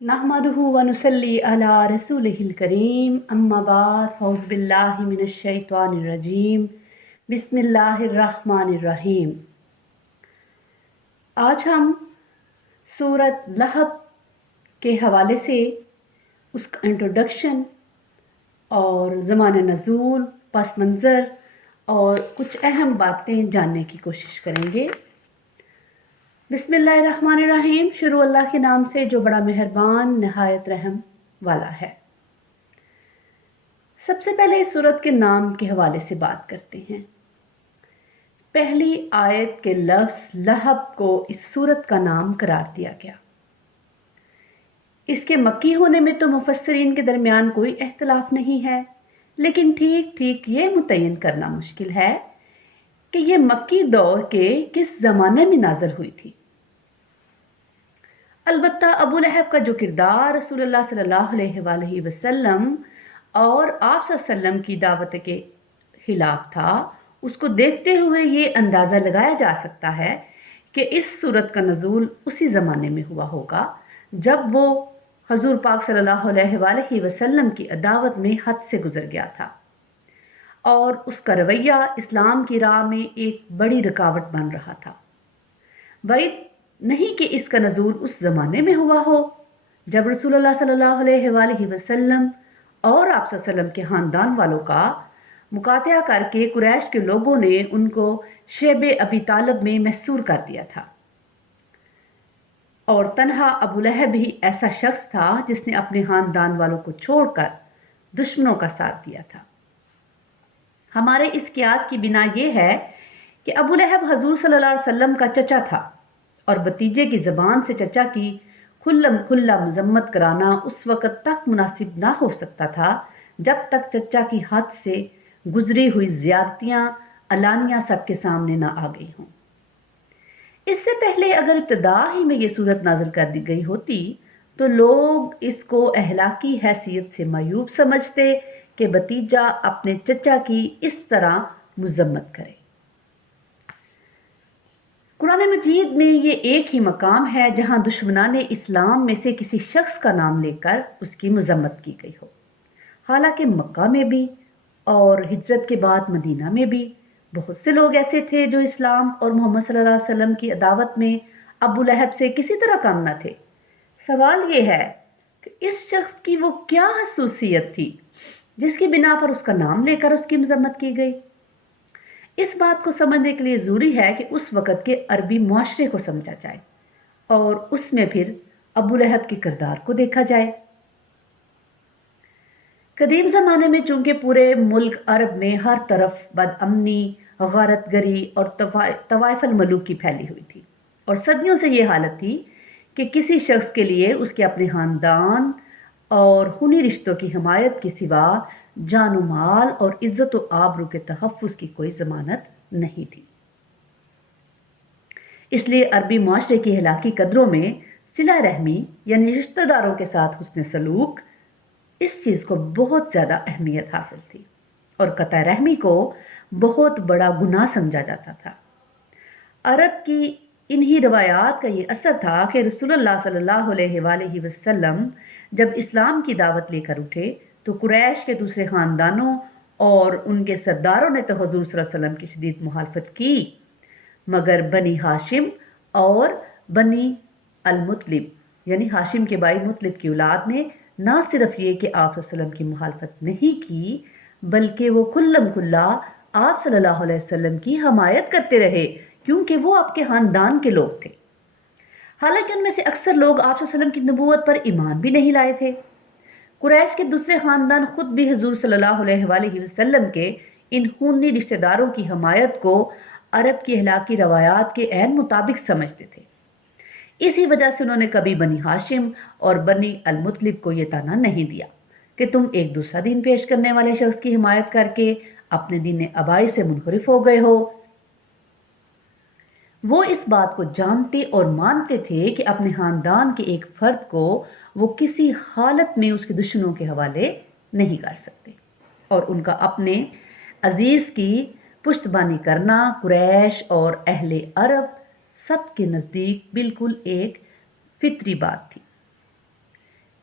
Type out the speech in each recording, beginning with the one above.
नहमदुहु व नुसल्ली अला रसूलिहिल करीम अम्मा बाद फौज़ बिल्लाहि मिनश शैतानिर रजीम बिस्मिल्लाहिर रहमानिर रहीम। आज हम सूरत लहब के हवाले से उसका इंट्रोडक्शन और ज़माने नज़ूल, पस मंज़र और कुछ अहम बातें जानने की कोशिश करेंगे। बिस्मिल्लाहिर्रहमानिर्रहीम। शुरू अल्लाह के नाम से जो बड़ा मेहरबान नहायत रहम वाला है। सबसे पहले इस सूरत के नाम के हवाले से बात करते हैं। पहली आयत के लफ्ज़ लहब को इस सूरत का नाम करार दिया गया। इसके मक्की होने में तो मुफस्सिरीन के दरमियान कोई इख्तिलाफ नहीं है, लेकिन ठीक ठीक ये मुतय्यन करना मुश्किल है कि ये मक्की दौर के किस ज़माने में नाज़िल हुई थी। अलबत्ता अबू लहब का जो किरदार रसूलुल्लाह सल्लल्लाहु अलैहि वसल्लम और आप सल्लल्लाहु अलैहि वसल्लम की दावत के खिलाफ था, उसको देखते हुए ये अंदाज़ा लगाया जा सकता है कि इस सूरत का नज़ूल उसी ज़माने में हुआ होगा जब वो हजूर पाक सल्लल्लाहु अलैहि वसल्लम की दावत में हद से गुजर गया था और उसका रवैया इस्लाम की राह में एक बड़ी रुकावट बन रहा था। वही नहीं कि इसका नज़ूल उस ज़माने में हुआ हो जब रसूलुल्लाह सल्लल्लाहु अलैहि वसल्लम और आप सल्लल्लाहु अलैहि वसल्लम के ख़ानदान वालों का मुकातिया करके कुरैश के लोगों ने उनको शेब अबी तालिब में महसूर कर दिया था। और तन्हा अबू लहब ही ऐसा शख्स था जिसने अपने ख़ानदान वालों को छोड़कर दुश्मनों का साथ दिया था। हमारे इस कियास की बिना ये है कि अबू लहब हजूर सल्लल्लाहु अलैहि वसल्लम का चचा था और भतीजे की ज़बान से चचा की खुल्लम खुल्ला मजम्मत कराना उस वक़्त तक मुनासिब ना हो सकता था जब तक चचा की हद से गुजरी हुई ज़्यादतियाँ अलानिया सबके सामने ना आ गई हों। इससे पहले अगर इब्तिदा ही में ये सूरत नाज़िल कर दी गई होती तो लोग इसको अहलाकी हैसियत से मायूब समझते कि भतीजा अपने चचा की इस तरह मजम्मत करे। कुरान मजीद में ये एक ही मकाम है जहां दुश्मनान इस्लाम में से किसी शख्स का नाम लेकर उसकी मजम्मत की गई हो। हालांकि मक्का में भी और हिजरत के बाद मदीना में भी बहुत से लोग ऐसे थे जो इस्लाम और मोहम्मद सल्लल्लाहु अलैहि वसल्लम की दावत में अबू लहब से किसी तरह कम न थे। सवाल ये है कि इस शख्स की वो क्या खसूसियत थी जिसकी बिना पर उसका नाम लेकर उसकी मजम्मत की गई। इस बात को समझने के लिए ज़रूरी है कि उस वक़्त के अरबी मुआशरे को समझा जाए और उसमें फिर अबू लहब के किरदार को देखा जाए। कदीम ज़माने में चूंकि पूरे मुल्क अरब में हर तरफ बदअमनी, गारतगरी और तवाइफल मलूक की फैली हुई थी और सदियों से ये हालत थी कि किसी शख्स के लिए उसके अपने ख़ानदान और खूनी रिश्तों की हिमायत के सिवा जानो माल और इज्जत व आबरू के तहफ़्फ़ुज़ की कोई ज़मानत नहीं थी। इसलिए अरबी मुआशरे की अखलाकी कदरों में सिला रहमी यानी रिश्तेदारों के साथ हुस्न सलूक इस चीज़ को बहुत ज़्यादा अहमियत हासिल थी और कतई रहमी को बहुत बड़ा गुनाह समझा जाता था। अरब की इन्हीं रवायात का ये असर था कि रसूलुल्लाह सल्लल्लाहु अलैहि वसल्लम जब इस्लाम की दावत लेकर उठे तो कुरैश के दूसरे ख़ानदानों और उनके सरदारों ने तो हुज़ूर सल्लल्लाहु अलैहि वसल्लम की शदीद मुखालफत की, मगर बनी हाशिम और बनी अल-मुतलिब यानी हाशिम के भाई मुतलिब की औलाद ने ना सिर्फ ये कि आप सल्लल्लाहु अलैहि वसल्लम की मुखालफत नहीं की, बल्कि वो कुल्लम कुल्ला आप सल्लल्लाहु अलैहि वसल्लम की हमायत करते रहे क्योंकि वो आपके ख़ानदान के लोग थे। हालांकि उनमें से अक्सर लोग आप सल्लल्लाहु अलैहि वसल्लम की नबूवत पर ईमान भी नहीं लाए थे। कुरैश के दूसरे ख़ानदान खुद भी हुज़ूर सल्लल्लाहु अलैहि वसल्लम के इन खूनी रिश्तेदारों की हमायत को अरब की अखलाकी रवायात के ऐन मुताबिक समझते थे। इसी वजह से उन्होंने कभी बनी हाशिम और बनी अल-मुतलिब को ये ताना नहीं दिया कि तुम एक दूसरा दीन पेश करने वाले शख्स की हिमायत करके अपने दीन अबाई से मुनहरिफ हो गए हो। वो इस बात को जानते और मानते थे कि अपने ख़ानदान के एक फर्द को वो किसी हालत में उसके दुश्मनों के हवाले नहीं कर सकते और उनका अपने अजीज़ की पुश्तबानी करना कुरैश और अहले अरब सबके नज़दीक बिल्कुल एक फितरी बात थी।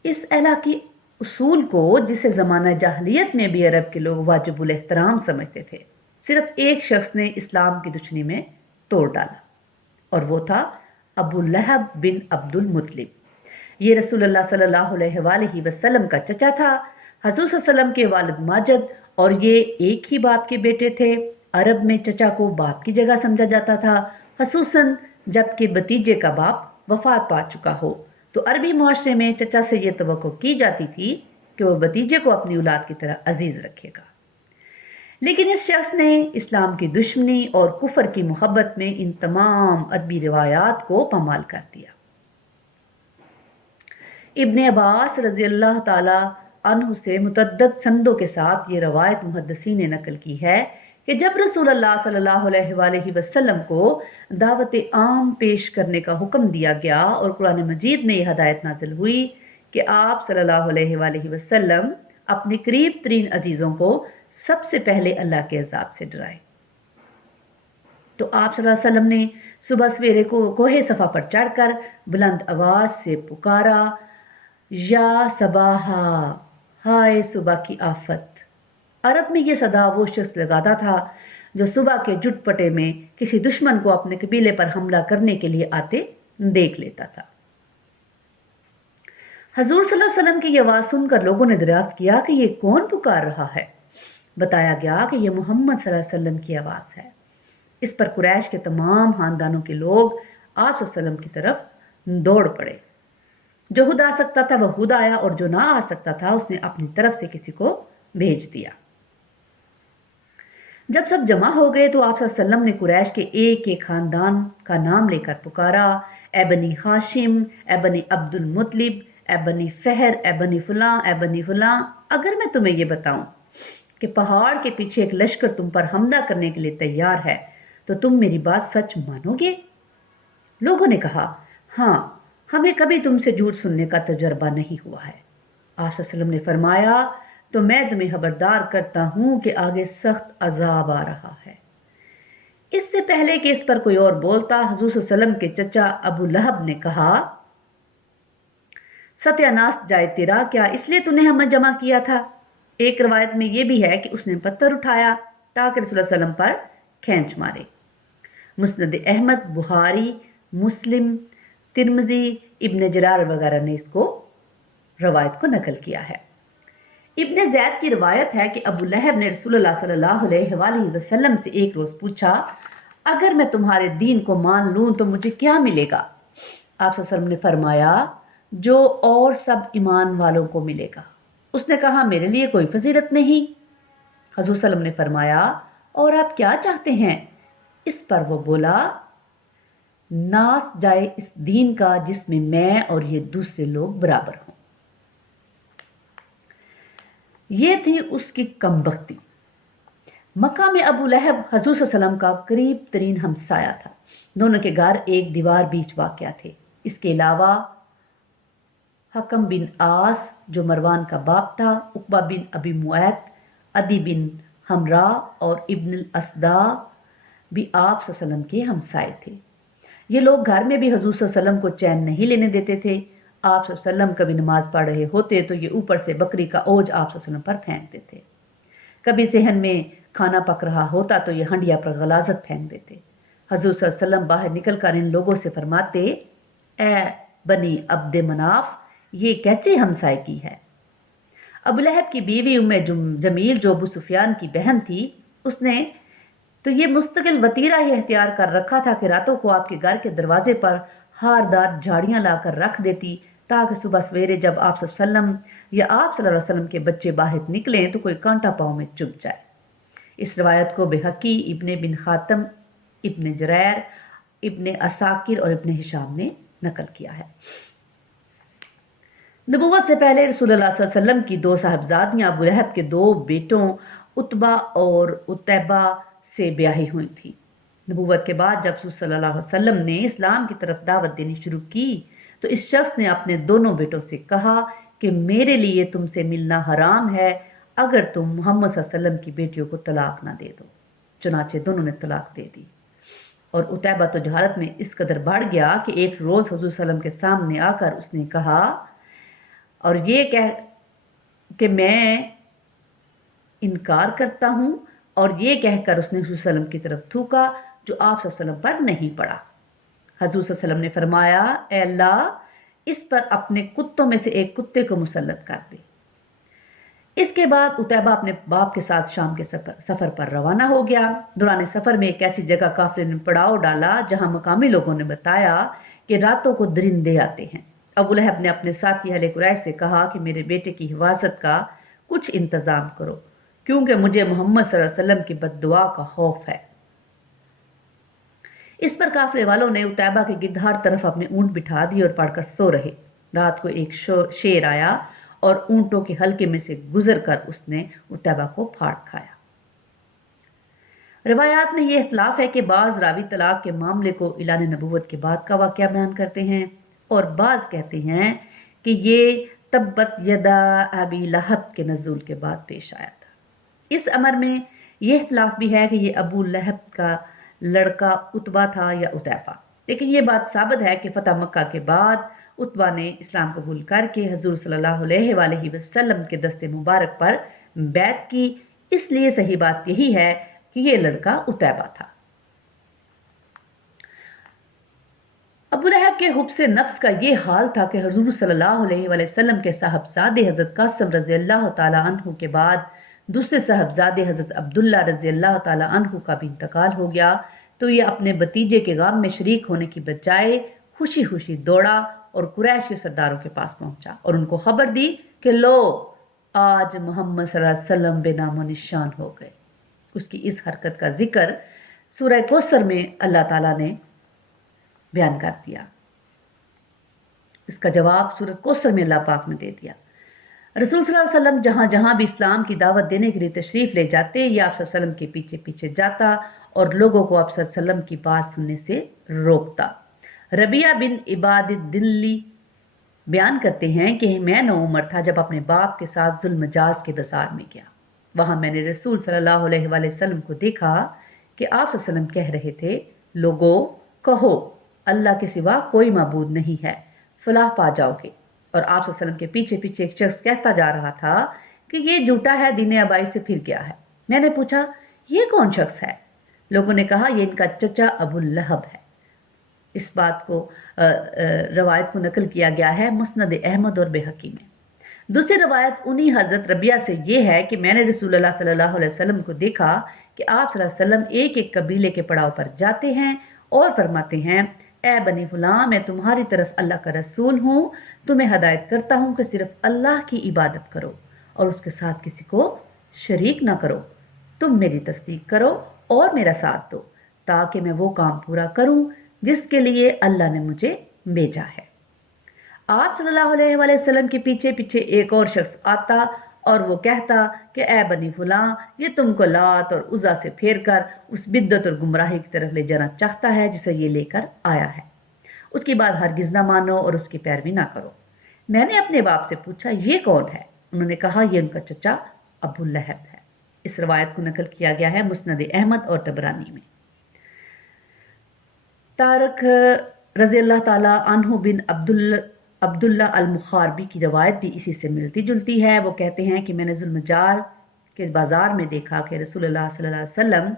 اس اخلاقی اصول کو جسے زمانہ جاہلیت میں بھی عرب کے لوگ واجب الاحترام سمجھتے تھے، صرف ایک شخص نے اسلام کی دشمنی میں توڑ ڈالا، اور وہ تھا ابو لہب بن عبد المطلب۔ یہ رسول اللہ صلی اللہ علیہ وآلہ وسلم کا چچا تھا، حضور صلی اللہ علیہ وسلم کے والد ماجد، اور یہ ایک ہی باپ کے بیٹے تھے۔ عرب میں چچا کو باپ کی جگہ سمجھا جاتا تھا، خصوصاً جب کہ بھتیجے کا باپ وفات پا چکا ہو، تو عربی معاشرے میں چچا سے یہ توقع کی جاتی تھی کہ وہ بھتیجے کو اپنی اولاد کی طرح عزیز رکھے گا۔ لیکن اس شخص نے اسلام کی دشمنی اور کفر کی محبت میں ان تمام ادبی روایات کو پامال کر دیا۔ ابن عباس رضی اللہ تعالی عنہ سے متعدد سندوں کے ساتھ یہ روایت محدثین نے نقل کی ہے کہ جب رسول اللہ صلی اللہ علیہ وآلہ وسلم کو دعوت عام پیش کرنے کا حکم دیا گیا اور قرآن مجید میں یہ ہدایت نازل ہوئی کہ آپ صلی اللہ علیہ وآلہ وسلم اپنے قریب ترین عزیزوں کو سب سے پہلے اللہ کے عذاب سے ڈرائے، تو آپ صلی اللہ علیہ وسلم نے صبح سویرے کو کوہ صفا پر چڑھ کر بلند آواز سے پکارا، یا صباحا، ہائے صبح کی آفت۔ عرب میں یہ صدا وہ شخص لگاتا تھا جو صبح کے جٹ پٹے میں کسی دشمن کو اپنے قبیلے پر حملہ کرنے کے لیے آتے دیکھ لیتا تھا۔ حضور صلی اللہ علیہ وسلم کی یہ آواز سن کر لوگوں نے دریافت کیا کہ یہ کون پکار رہا ہے؟ بتایا گیا کہ یہ محمد صلی اللہ علیہ وسلم کی آواز ہے۔ اس پر قریش کے تمام خاندانوں کے لوگ آپ صلی اللہ علیہ وسلم کی طرف دوڑ پڑے۔ جو خود آ سکتا تھا وہ خود آیا، اور جو نہ آ سکتا تھا اس نے اپنی طرف سے کسی کو بھیج دیا۔ جب سب جمع ہو گئے تو آپ صلی اللہ علیہ وسلم نے قریش کے ایک ایک خاندان کا نام لے کر پکارا، اے بنی ہاشم، اے بنی عبد المطلب، اے بنی فہر، اے بنی فلاں، اے بنی فلاں۔ اگر میں تمہیں یہ بتاؤں کہ پہاڑ کے پیچھے ایک لشکر تم پر حملہ کرنے کے لیے تیار ہے تو تم میری بات سچ مانو گے؟ لوگوں نے کہا، ہاں، ہمیں کبھی تم سے جھوٹ سننے کا تجربہ نہیں ہوا ہے۔ آپ صلی اللہ علیہ وسلم نے فرمایا، تو میں تمہیں خبردار کرتا ہوں کہ آگے سخت عذاب آ رہا ہے۔ اس سے پہلے کہ اس پر کوئی اور بولتا، حضور صلی اللہ علیہ وسلم کے چچا ابو لہب نے کہا، ستیہ ناس جائے تیرا، کیا اس لیے تو نے ہمیں جمع کیا تھا؟ ایک روایت میں یہ بھی ہے کہ اس نے پتھر اٹھایا تاکہ رسول اللہ علیہ وسلم پر کھینچ مارے۔ مسند احمد، بخاری، مسلم، ترمذی، ابن جرار وغیرہ نے اس کو روایت کو نقل کیا ہے۔ ابن زید کی روایت ہے کہ ابو لہب نے رسول اللہ صلی اللہ علیہ وآلہ وسلم سے ایک روز پوچھا، اگر میں تمہارے دین کو مان لوں تو مجھے کیا ملے گا؟ آپ صلی اللہ علیہ وسلم نے فرمایا، جو اور سب ایمان والوں کو ملے گا۔ اس نے کہا، میرے لیے کوئی فضیلت نہیں۔ حضور صلی اللہ علیہ وسلم نے فرمایا، اور آپ کیا چاہتے ہیں؟ اس پر وہ بولا، ناس جائے اس دین کا جس میں میں اور یہ دوسرے لوگ برابر ہوں۔ یہ تھی اس کی کم بختی۔ مکہ میں ابو لہب حضور صلی اللہ علیہ وسلم کا قریب ترین ہمسایہ تھا۔ دونوں کے گھر ایک دیوار بیچ واقع تھے۔ اس کے علاوہ حکم بن عاص جو مروان کا باپ تھا، عقبہ بن ابی معیط، عدی بن حمراء اور ابن الاسداء بھی آپ صلی اللہ علیہ وسلم کے ہمسائے تھے۔ یہ لوگ گھر میں بھی حضور صلی اللہ علیہ وسلم کو چین نہیں لینے دیتے تھے۔ آپ صلی اللہ علیہ وسلم کبھی نماز پڑھ رہے ہوتے تو یہ اوپر سے بکری کا اوج آپ صلی اللہ علیہ وسلم پر پھینکتے تھے۔ کبھی صحن میں کھانا پک رہا ہوتا تو یہ ہنڈیا پر غلاظت پھینک دیتے۔ حضور صلی اللہ علیہ وسلم باہر نکل کر ان لوگوں سے فرماتے، اے بنی عبد مناف، یہ کیسے ہمسائے کی ہے؟ ابو لہب کی بیوی ام جمیل جو ابو سفیان کی بہن تھی، اس نے تو یہ مستقل وطیرہ ہی اختیار کر رکھا تھا کہ راتوں کو آپ کے گھر کے دروازے پر ہاردار جھاڑیاں لا کر رکھ دیتی تاکہ صبح سویرے جب آپ صلی اللہ علیہ وسلم یا آپ صلی اللہ علیہ وسلم کے بچے باہر نکلیں تو کوئی کانٹا پاؤں میں چبھ جائے۔ اس روایت کو بہقی، ابن بن خاتم، ابن جریر، ابن عساکر اور ابن ہشام نے نقل کیا ہے۔ نبوت سے پہلے رسول اللہ صلی اللہ علیہ وسلم کی دو صاحبزادیاں ابو لہب کے دو بیٹوں عتبہ اور عتیبہ سے بیاہی ہوئی تھی۔ نبوت کے بعد جب رسول صلی اللہ علیہ وسلم نے اسلام کی طرف دعوت دینی شروع کی تو اس شخص نے اپنے دونوں بیٹوں سے کہا کہ میرے لیے تم سے ملنا حرام ہے اگر تم محمد صلی اللہ علیہ وسلم کی بیٹیوں کو طلاق نہ دے دو۔ چنانچہ دونوں نے طلاق دے دی، اور عتیبہ تو جہالت میں اس قدر بڑھ گیا کہ ایک روز حضور صلی اللہ علیہ وسلم کے سامنے آ کر اس نے کہا، और ये कह कि मैं इनकार करता हूं, और ये कहकर उसने हुजूर सल्लल्लाहु अलैहि वसल्लम की तरफ थूका जो आप सल्लल्लाहु अलैहि वसल्लम पर नहीं पड़ा। हुजूर सल्लल्लाहु अलैहि वसल्लम ने फरमाया, ए अल्लाह, इस पर अपने कुत्तों में से एक कुत्ते को मुसल्लत कर दे। इसके बाद उतैबा अपने बाप के साथ शाम के सफर पर रवाना हो गया। दौरान सफर में एक ऐसी जगह काफिले ने पड़ाव डाला जहां मकामी लोगों ने बताया कि रातों को दरिंदे आते हैं। अबू लहब ने अपने साथी अहले कुरैश से कहा कि मेरे बेटे की हिफाजत का कुछ इंतजाम करो, क्योंकि मुझे मोहम्मद सल्लल्लाहु अलैहि वसल्लम की बद्दुआ का खौफ है। इस पर काफिले वालों ने उतैबा के गिर्द हर तरफ अपने ऊंट बिठा दिए और पड़कर सो रहे। रात को एक शेर आया और ऊंटों के हल्के में से गुजर कर उसने उतैबा को फाड़ खाया। रिवायात में यह इख्तिलाफ है कि बाज रावी तलाक के मामले को इलान नबूवत के बाद का वाक़या बयान करते हैं और बाज कहते हैं कि ये तब्बत यदा अबी लहब के नज़ूल के बाद पेश आया था। इस अमर में यह इख्तिलाफ भी है कि यह अबू लहब का लड़का उतबा था या उतैफा, लेकिन यह बात साबित है कि फतह मक्का के बाद उतबा ने इस्लाम कबूल करके हजूर सल्लल्लाहु अलैहि वसल्लम के दस्ते मुबारक पर बैत की। इसलिए सही बात यही है कि यह लड़का उतैबा था। अबू लहब के हुब्स नफ्स का यह हाल था कि हजूर सल्लल्लाहु अलैहि वसल्लम के साहबजादे हजरत कासिम रज़ियल्लाहु ताला अन्हु के बाद दूसरे साहबजादे हजरत अब्दुल्ला रज़ियल्लाहु ताला अन्हु का भी इंतकाल हो गया, तो ये अपने भतीजे के गम में शरीक होने की बजाय खुशी खुशी दौड़ा और कुरैश के सरदारों के पास पहुंचा और उनको खबर दी कि लो, आज मोहम्मद सल्लल्लाहु अलैहि वसल्लम बेनामो निशान हो गए। उसकी इस हरकत का जिक्र सूरह कौसर में अल्लाह ताला ने बयान कर दिया। इसका जवाब सूरह कौसर में अल्लाह पाक ने दे दिया। रसूल सल्लल्लाहु अलैहि वसल्लम जहां जहां भी इस्लाम की दावत देने के लिए तशरीफ ले जाते, या आप सल्लल्लाहु अलैहि वसल्लम के पीछे पीछे जाता और लोगों को आप सल्लल्लाहु अलैहि वसल्लम की बात सुनने से रोकता। रबिया बिन इबादिल्ली बयान करते हैं कि मैं 9 उम्र था जब अपने बाप के साथ जुल्मजाज के बाजार में गया। वहां मैंने रसूल सल्लल्लाहु अलैहि वसल्लम को देखा कि आप सल्लल्लाहु अलैहि वसल्लम कह रहे थे, लोगों कहो अल्लाह के सिवा कोई माबूद नहीं है, फलाह पा जाओगे। और आप सल्लल्लाहु अलैहि वसल्लम के पीछे पीछे एक शख्स कहता जा रहा था कि ये झूठा है, दीन आबाई से फिर गया है। मैंने पूछा, ये कौन शख्स है? लोगों ने कहा, ये इनका चचा अबू लहब है। इस बात को रवायत को नकल किया गया है मुस्नद अहमद और बेहकी में। दूसरी रवायत उन्हीं हजरत रबिया से ये है कि मैंने रसूलुल्लाह सल्लल्लाहु अलैहि वसल्लम को देखा कि आप सल्लल्लाहु अलैहि वसल्लम एक एक कबीले के पड़ाव पर जाते हैं और फरमाते हैं, ए बनी फुलां, मैं तुम्हारी तरफ अल्लाह का रसूल हूँ, तुम्हें हदायत करता हूँ कि सिर्फ अल्लाह की इबादत करो और उसके साथ किसी को शरीक ना करो। तुम मेरी तस्दीक करो और मेरा साथ दो, ताकि मैं वो काम पूरा करूँ जिसके लिए अल्लाह ने मुझे भेजा है। आप सल्लल्लाहु अलैहि वसल्लम के पीछे पीछे एक और शख्स आता और वो कहता कि ए बनी फुलां, ये तुमको लात और उज़ा से फेर कर उस बिद्दत और गुमराही की तरफ ले जाना चाहता है जिसे ये लेकर आया है। उसकी बात हरगिज़ ना मानो और उसकी पैरवी ना करो। मैंने अपने बाप से पूछा, ये कौन है? उन्होंने कहा, ये उनका चचा अबू लहब है। इस रवायत को नकल किया गया है मुस्नद अहमद और तबरानी में। तारक रज़ियल्लाहु ताला अन्हु बिन अब्दुल्ला अल-मुखारबी की रवायत भी इसी से मिलती जुलती है। वो कहते हैं कि मैंने जुल्मजार के बाजार में देखा कि रसूलुल्लाह सल्लल्लाहु अलैहि वसल्लम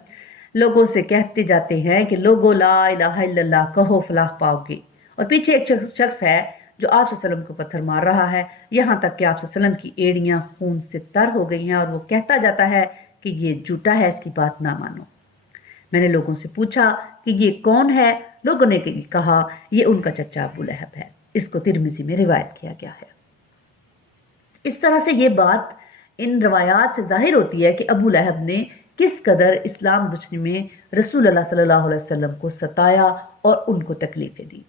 लोगों से कहते जाते हैं कि लोगों ला इलाहा इल्लल्लाह कहो फलाह पाओगे, और पीछे एक शख्स है जो आप सल्लल्लाहु अलैहि वसल्लम को पत्थर मार रहा है, यहाँ तक कि आप सल्लल्लाहु अलैहि वसल्लम की एड़ियाँ खून से तर हो गई हैं, और वो कहता जाता है कि ये झूठा है, इसकी बात ना मानो। मैंने लोगों से पूछा कि ये कौन है? लोगों ने कहा, ये उनका चचा अबू लहब है। इसको तिरमिज़ी में रिवायत किया गया है। इस तरह से ये बात इन रवायात से जाहिर होती है कि अबू लहब ने किस कदर इस्लाम दुश्मनी में रसूलुल्लाह सल्लल्लाहु अलैहि वसल्लम को सताया और उनको तकलीफें दी।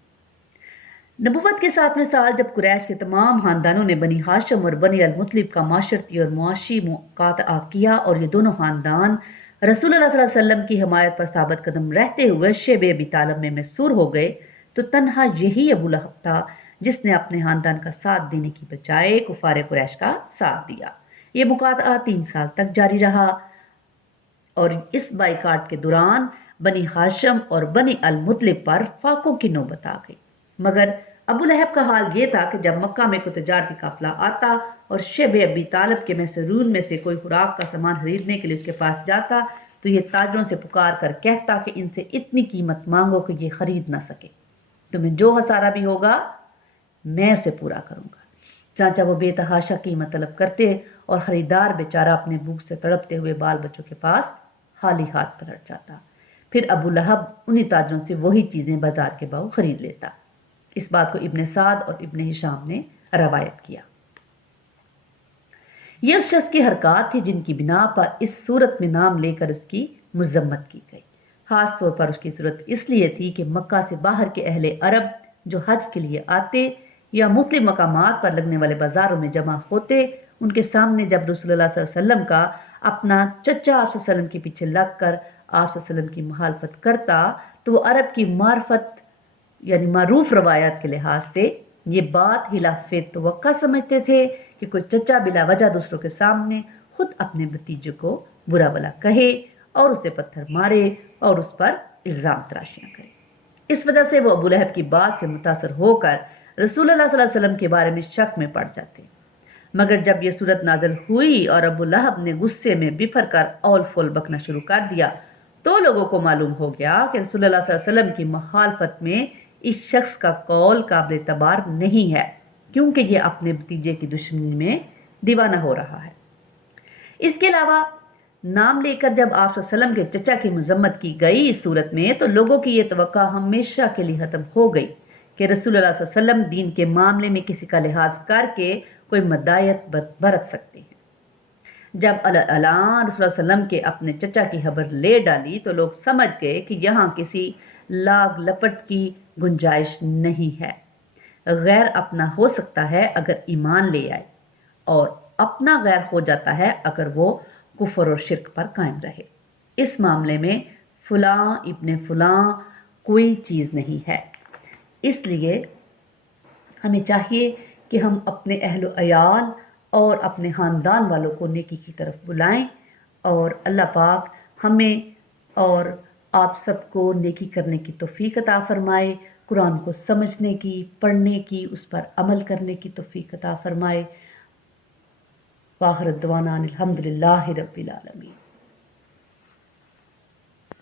नबुव्वत के 7वें साल जब कुरैश के तमाम खानदानों ने बनी हाशिम और बनी अल-मुतलिब का माशरती और मुआशी मुकाता किया और ये दोनों खानदान रसूलुल्लाह सल्लल्लाहु अलैहि वसल्लम की हिमायत पर साबित कदम रहते हुए शेब अबी तालिब में मसूर हो गए, तो तन्हा यही अबू लहब था जिसने अपने खानदान का साथ देने की बजाय कुफार कुरैश का साथ दिया। ये मुकाता 3 साल तक जारी रहा और इस बाइकाट के दौरान बनी हाशिम और बनी अल-मुतलिब पर फाकों की नौबत आ गई, मगर ابو لہب کا حال یہ تھا کہ جب مکہ میں کوئی تجارتی قافلہ آتا اور شیب ابی طالب کے محصرون میں سے کوئی خوراک کا سامان خریدنے کے لیے اس کے پاس جاتا تو یہ تاجروں سے پکار کر کہتا کہ ان سے اتنی قیمت مانگو کہ یہ خرید نہ سکے، تمہیں جو خسارہ بھی ہوگا میں اسے پورا کروں گا۔ چانچہ وہ بے تحاشا قیمت طلب کرتے اور خریدار بیچارہ اپنے بھوک سے تڑپتے ہوئے بال بچوں کے پاس خالی ہاتھ پلٹ جاتا۔ پھر ابو لہب انہی تاجروں سے وہی چیزیں بازار کے بھاؤ خرید لیتا۔ اس بات کو ابن سعد اور ابن ہشام نے روایت کیا۔ یہ اس شخص کی حرکات تھی جن کی بنا پر اس صورت میں نام لے کر اس کی مذمت کی گئی۔ خاص طور پر اس کی صورت اس لیے تھی کہ مکہ سے باہر کے اہل عرب جو حج کے لیے آتے یا مختلف مقامات پر لگنے والے بازاروں میں جمع ہوتے، ان کے سامنے جب رسول اللہ صلی اللہ علیہ وسلم کا اپنا چچا آپ صلی اللہ علیہ وسلم کے پیچھے لگ کر آپ صلی اللہ علیہ وسلم کی مخالفت کرتا تو وہ عرب کی معرفت یعنی معروف روایات کے لحاظ سے یہ بات خلاف توقع سمجھتے تھے کہ کوئی چچا بلا وجہ دوسروں کے سامنے خود اپنے بھتیجے کو برا بلا کہے اور اسے پتھر مارے اور اس پر الزام تراشیاں کرے۔ اس وجہ سے وہ ابو لہب کی بات سے متاثر ہو کر رسول اللہ صلی اللہ علیہ وسلم کے بارے میں شک میں پڑ جاتے۔ مگر جب یہ صورت نازل ہوئی اور ابو لہب نے غصے میں بفر کر اول فول بکنا شروع کر دیا تو لوگوں کو معلوم ہو گیا کہ رسول اللہ صلی اللہ علیہ وسلم کی مخالفت میں اس شخص کا قول قابل اعتبار نہیں ہے، کیونکہ یہ اپنے بھتیجے کی دشمنی میں دیوانہ ہو رہا ہے۔ اس کے علاوہ نام لے کر جب آپ صلی اللہ علیہ وسلم کے چچا کی مذمت کی گئی اس صورت میں تو لوگوں کی یہ توقع ہمیشہ کے لیے ختم ہو گئی کہ رسول اللہ صلی اللہ علیہ وسلم دین کے معاملے میں کسی کا لحاظ کر کے کوئی مداحیت برت سکتے ہیں۔ جب اعلان رسول اللہ علیہ وسلم کے اپنے چچا کی خبر لے ڈالی تو لوگ سمجھ گئے کہ یہاں کسی لاگ لپٹ کی گنجائش نہیں ہے۔ غیر اپنا ہو سکتا ہے اگر ایمان لے آئے، اور اپنا غیر ہو جاتا ہے اگر وہ کفر اور شرک پر قائم رہے۔ اس معاملے میں فلاں ابن فلاں کوئی چیز نہیں ہے۔ اس لیے ہمیں چاہیے کہ ہم اپنے اہل و عیال اور اپنے خاندان والوں کو نیکی کی طرف بلائیں، اور اللہ پاک ہمیں اور آپ سب کو نیکی کرنے کی توفیق عطا فرمائے، قرآن کو سمجھنے کی، پڑھنے کی، اس پر عمل کرنے کی توفیق عطا فرمائے۔ وآخر دعوانا الحمدللہ رب العالمین۔